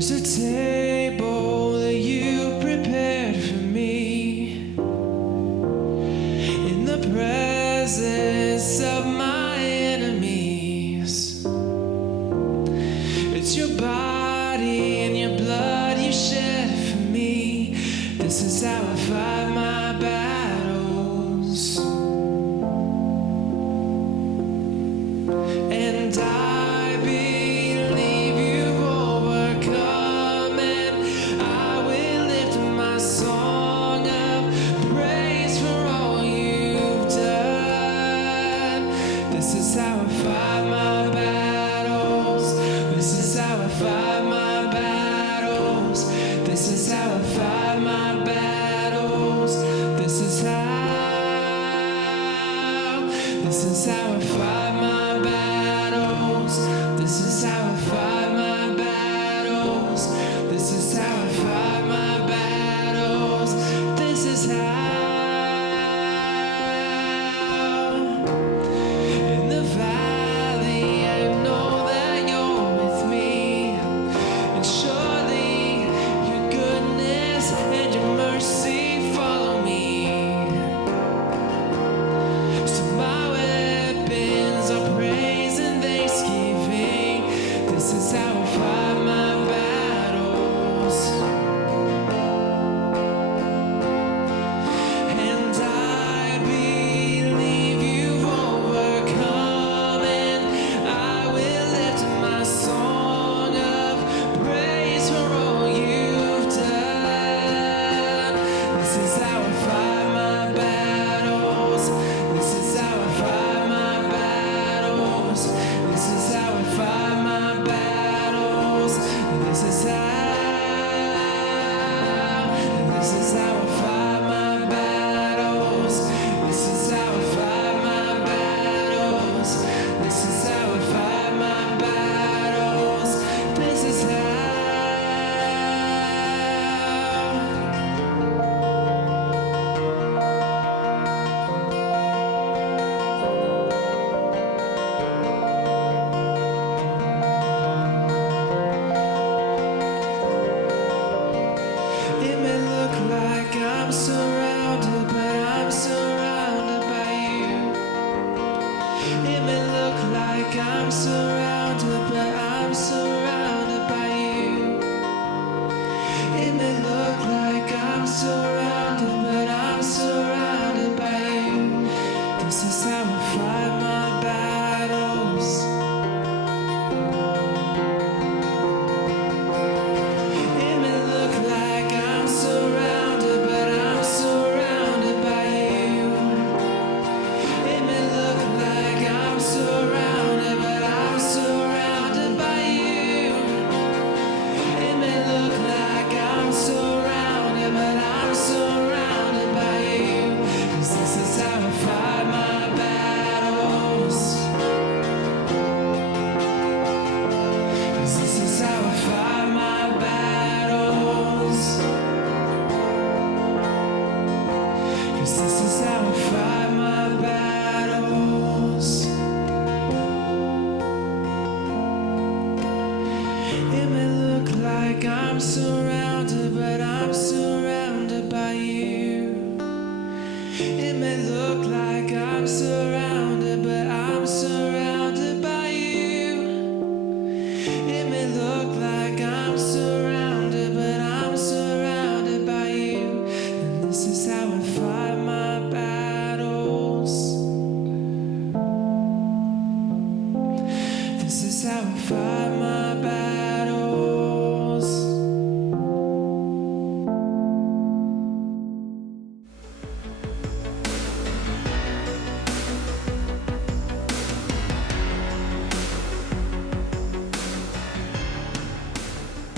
There's a table that you prepared for me in the presence of my enemies. It's your body and your blood you shed for me. This is how I fight my battles. And I believe you've overcome, and I will lift my song of praise for all you've done. This is how I fight my battles. This is how I fight my battles. This is how I fight my battles. This is how I fight my battles. This is how I fight my battles. This is how I fight my battles. This is how. In the valley, I know that you're with me, and surely your goodness and your mercy follow me. So my weapons are praise and thanksgiving. This is how I fight my battles. And I believe you've overcome, and I will lift my song of praise for all you've done. This is how I fight my battles. This is how I fight my battles. This is how I fight my battles. This is how. This is how I fight my battles. This is how I fight my battles. This is how I fight my battles. This is how. It may look like I'm surrounded, but I'm surrounded by you. It may look like I'm surrounded, but I'm surrounded by you. It may look like I'm surrounded, but I'm surrounded by you. This is how I fight my battles. It may look like I'm surrounded, but I'm surrounded by you. It may look like I'm surrounded, but I'm surrounded by you. It may look like I'm surrounded, but I'm surrounded by you. 'Cause this is how I fight my battles. 'Cause this is how I fight my battles. 'Cause this is how I fight my battles. It may look like I'm surrounded, but I'm surrounded by you. It may look like I'm surrounded, but I'm surrounded by you. It may look like I'm surrounded, but I'm surrounded by you. And this is how I fight my battles. This is how I fight my battles.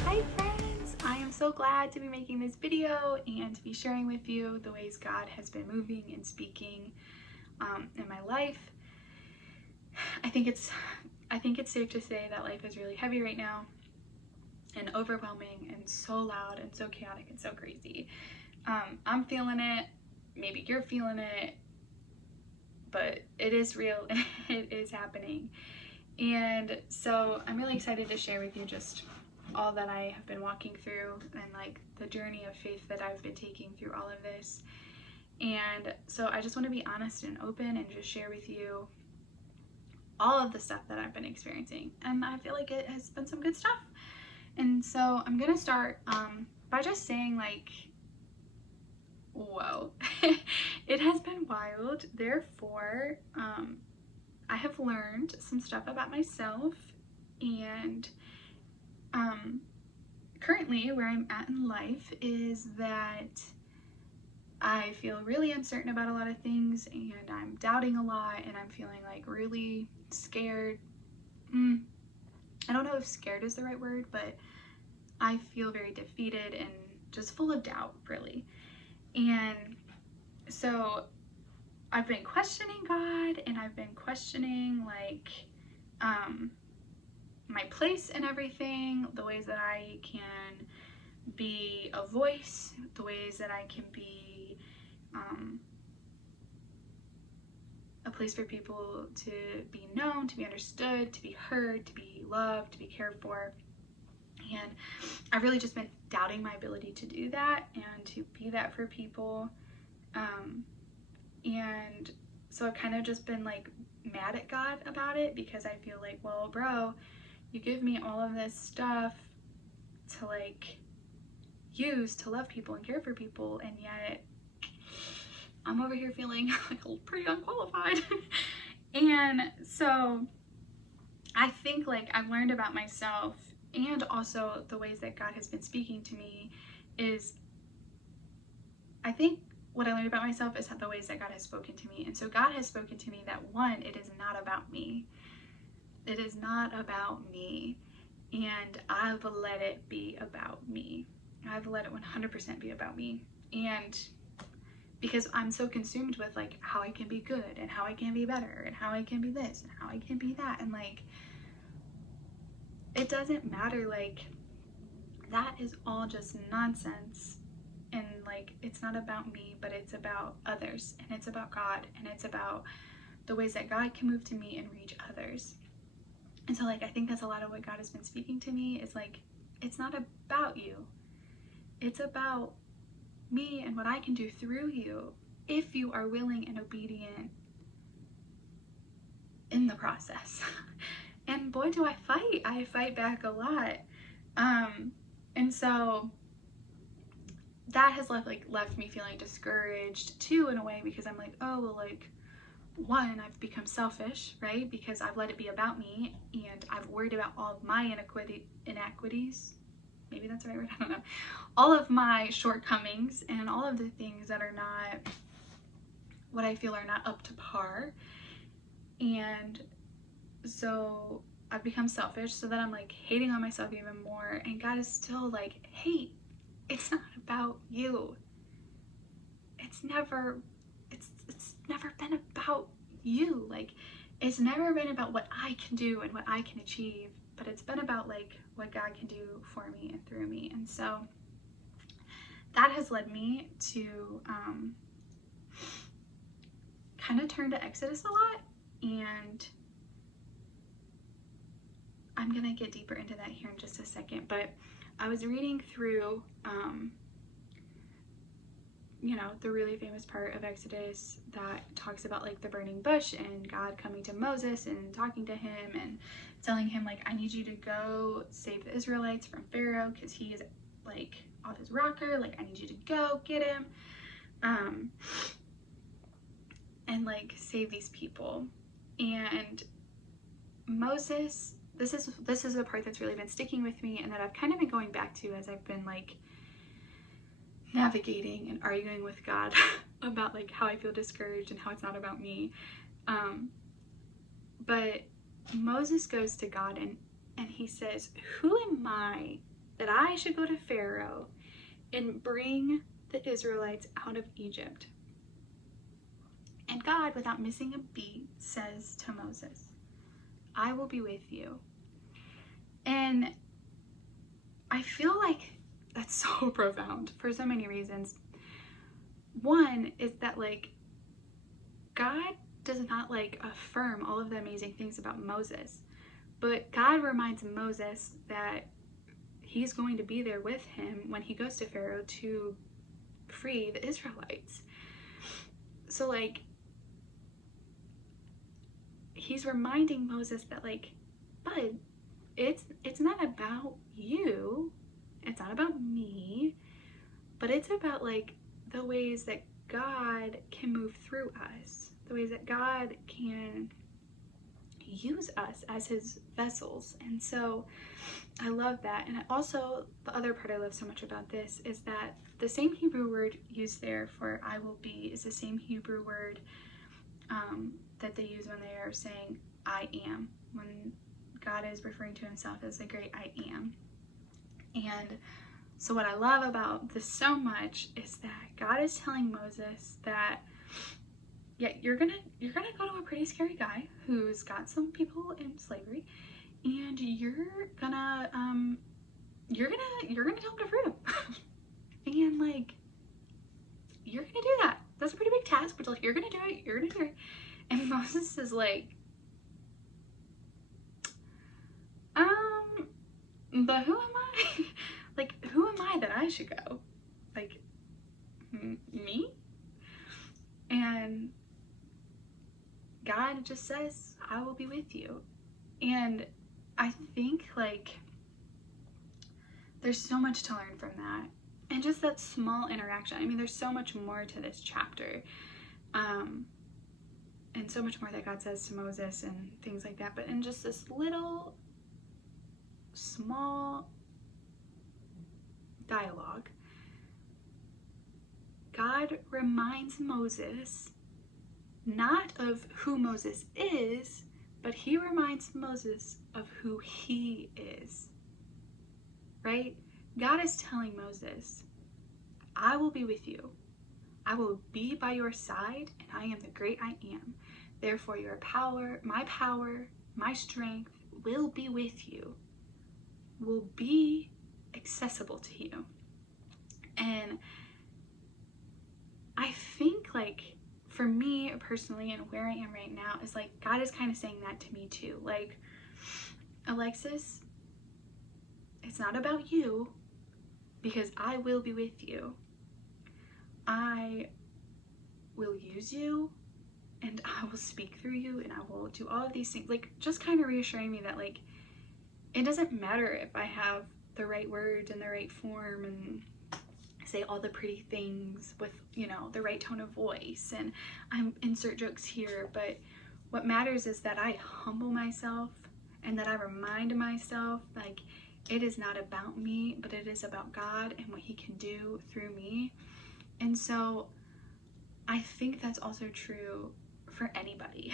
Hi friends! I am so glad to be making this video and to be sharing with you the ways God has been moving and speaking in my life. I think it's safe to say that life is really heavy right now and overwhelming and so loud and so chaotic and so crazy. I'm feeling it, maybe you're feeling it, but it is real. It is happening. And so I'm really excited to share with you just all that I have been walking through and like the journey of faith that I've been taking through all of this. And so I just want to be honest and open and just share with you all of the stuff that I've been experiencing. And I feel like it has been some good stuff. And so I'm going to start by just saying, like, whoa, it has been wild. Therefore, I have learned some stuff about myself, and currently where I'm at in life is that I feel really uncertain about a lot of things, and I'm doubting a lot, and I'm feeling like really scared. I don't know if scared is the right word, but I feel very defeated and just full of doubt, really. And so I've been questioning God, and I've been questioning like my place in everything, the ways that I can be a voice, the ways that I can be a place for people to be known, to be understood, to be heard, to be loved, to be cared for. And I've really just been doubting my ability to do that and to be that for people. And so I've kind of just been like mad at God about it, because I feel like, well, bro, you give me all of this stuff to like use to love people and care for people, and yet I'm over here feeling like pretty unqualified. And so I think like I've learned about myself, and also the ways that God has been speaking to me, is I think what I learned about myself is the ways that God has spoken to me. And so God has spoken to me that, one, it is not about me. It is not about me. And I've let it be about me. I've let it 100% be about me. And because I'm so consumed with like how I can be good and how I can be better and how I can be this and how I can be that, and like it doesn't matter. Like that is all just nonsense. And like it's not about me, but it's about others, and it's about God, and it's about the ways that God can move to me and reach others. And so like I think that's a lot of what God has been speaking to me, is like it's not about you, it's about me and what I can do through you if you are willing and obedient in the process. And boy, do I fight back a lot. And so that has left me feeling discouraged too, in a way, because I'm like, oh well, like, one, I've become selfish, right? Because I've let it be about me, and I've worried about all of my inequities. Maybe that's the right word, I don't know. All of my shortcomings and all of the things that are not what I feel are not up to par. And so I've become selfish, so that I'm like hating on myself even more. And God is still like, hey, it's not about you. It's never been about you. Like, it's never been about what I can do and what I can achieve, but it's been about like what God can do for me and through me. And so that has led me to kind of turn to Exodus a lot, and I'm gonna get deeper into that here in just a second. But I was reading through the really famous part of Exodus that talks about like the burning bush and God coming to Moses and talking to him and telling him like, I need you to go save the Israelites from Pharaoh, because he is like on his rocker, like I need you to go get him and like save these people. And Moses, this is a part that's really been sticking with me, and that I've kind of been going back to as I've been like navigating and arguing with God about like how I feel discouraged and how it's not about me. But Moses goes to God and he says, who am I that I should go to Pharaoh and bring the Israelites out of Egypt? And God, without missing a beat, says to Moses, I will be with you. And I feel like that's so profound for so many reasons. One is that like God does not like affirm all of the amazing things about Moses, but God reminds Moses that he's going to be there with him when he goes to Pharaoh to free the Israelites. So like, he's reminding Moses that like, bud, it's not about you, it's not about me, but it's about like the ways that God can move through us, the ways that God can use us as his vessels. And so I love that. And also, the other part I love so much about this is that the same Hebrew word used there for I will be is the same Hebrew word that they use when they are saying I am, when God is referring to himself as the great I am. And so what I love about this so much is that God is telling Moses that, yeah, you're gonna go to a pretty scary guy who's got some people in slavery, and you're gonna tell him to free them. And like, you're gonna do that. That's a pretty big task, but like, you're gonna do it. And Moses is like, but who am I? Like, who am I that I should go? Like, me? And God just says, I will be with you. And I think like there's so much to learn from that. And just that small interaction. I mean, there's so much more to this chapter. And so much more that God says to Moses and things like that. But in just this little small dialogue, God reminds Moses not of who Moses is, but he reminds Moses of who he is, right? God is telling Moses, I will be with you. I will be by your side, and I am the great I am. Therefore, your power, my strength will be with you, will be accessible to you. And I think like, for me personally and where I am right now is like, God is kind of saying that to me too. Like, Alexis, it's not about you, because I will be with you. I will use you, and I will speak through you, and I will do all of these things. Like, just kind of reassuring me that like, it doesn't matter if I have the right words and the right form and say all the pretty things with, you know, the right tone of voice, and I'm insert jokes here, but what matters is that I humble myself and that I remind myself like, it is not about me, but it is about God and what he can do through me. And so I think that's also true for anybody.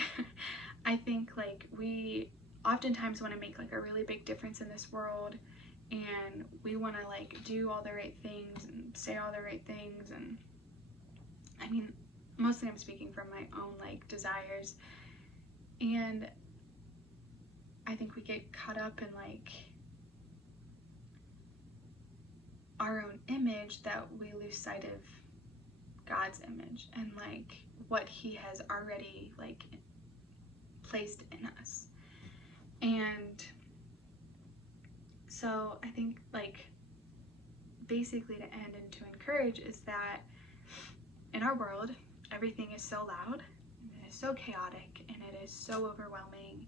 I think like, we oftentimes want to make like a really big difference in this world, and we want to like do all the right things and say all the right things. And I mean, mostly I'm speaking from my own like desires, and I think we get caught up in like our own image that we lose sight of God's image and like what he has already like placed in us. And so I think like, basically to end and to encourage is that in our world, everything is so loud, and it is so chaotic, and it is so overwhelming.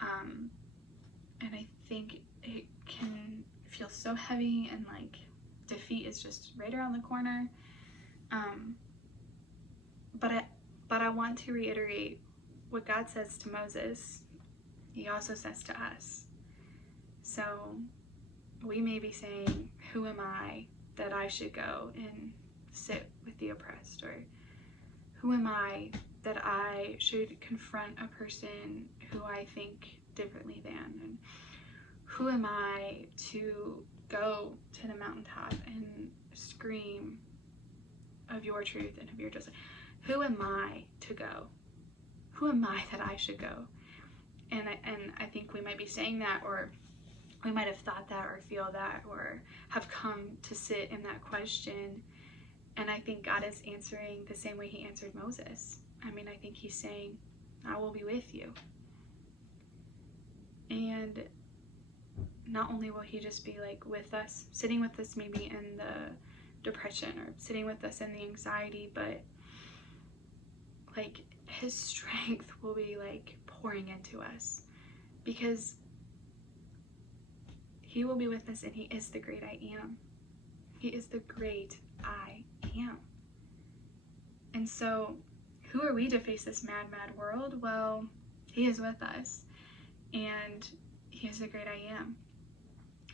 And I think it can feel so heavy, and like, defeat is just right around the corner. But I want to reiterate what God says to Moses, he also says to us. So we may be saying, who am I that I should go and sit with the oppressed? Or who am I that I should confront a person who I think differently than? And who am I to go to the mountaintop and scream of your truth and of your justice? Who am I to go? Who am I that I should go? And I think we might be saying that, or we might have thought that, or feel that, or have come to sit in that question. And I think God is answering the same way he answered Moses. I mean, I think he's saying, I will be with you. And not only will he just be like with us, sitting with us maybe in the depression or sitting with us in the anxiety, but like his strength will be like pouring into us, because he will be with us, and he is the great I am. He is the great I am. And so who are we to face this mad, mad world? Well, he is with us, and he is the great I am.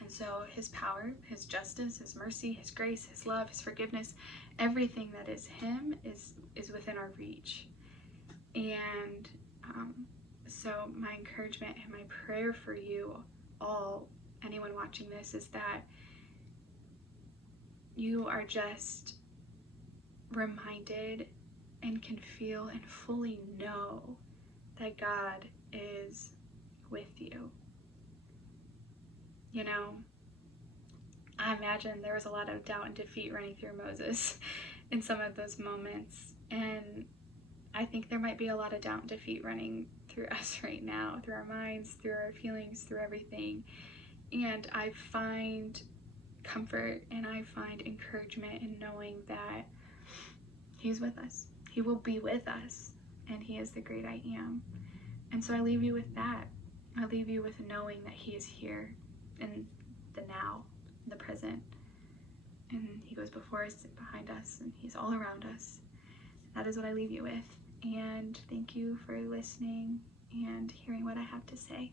And so his power, his justice, his mercy, his grace, his love, his forgiveness, everything that is him is within our reach. And so my encouragement and my prayer for you all, anyone watching this, is that you are just reminded and can feel and fully know that God is with you. You know, I imagine there was a lot of doubt and defeat running through Moses in some of those moments, and I think there might be a lot of doubt and defeat running through us right now, through our minds, through our feelings, through everything. And I find comfort and I find encouragement in knowing that he's with us. He will be with us, and he is the great I am. And so I leave you with that. I leave you with knowing that he is here in the now, the present. And he goes before us and behind us, and he's all around us. That is what I leave you with. And thank you for listening and hearing what I have to say.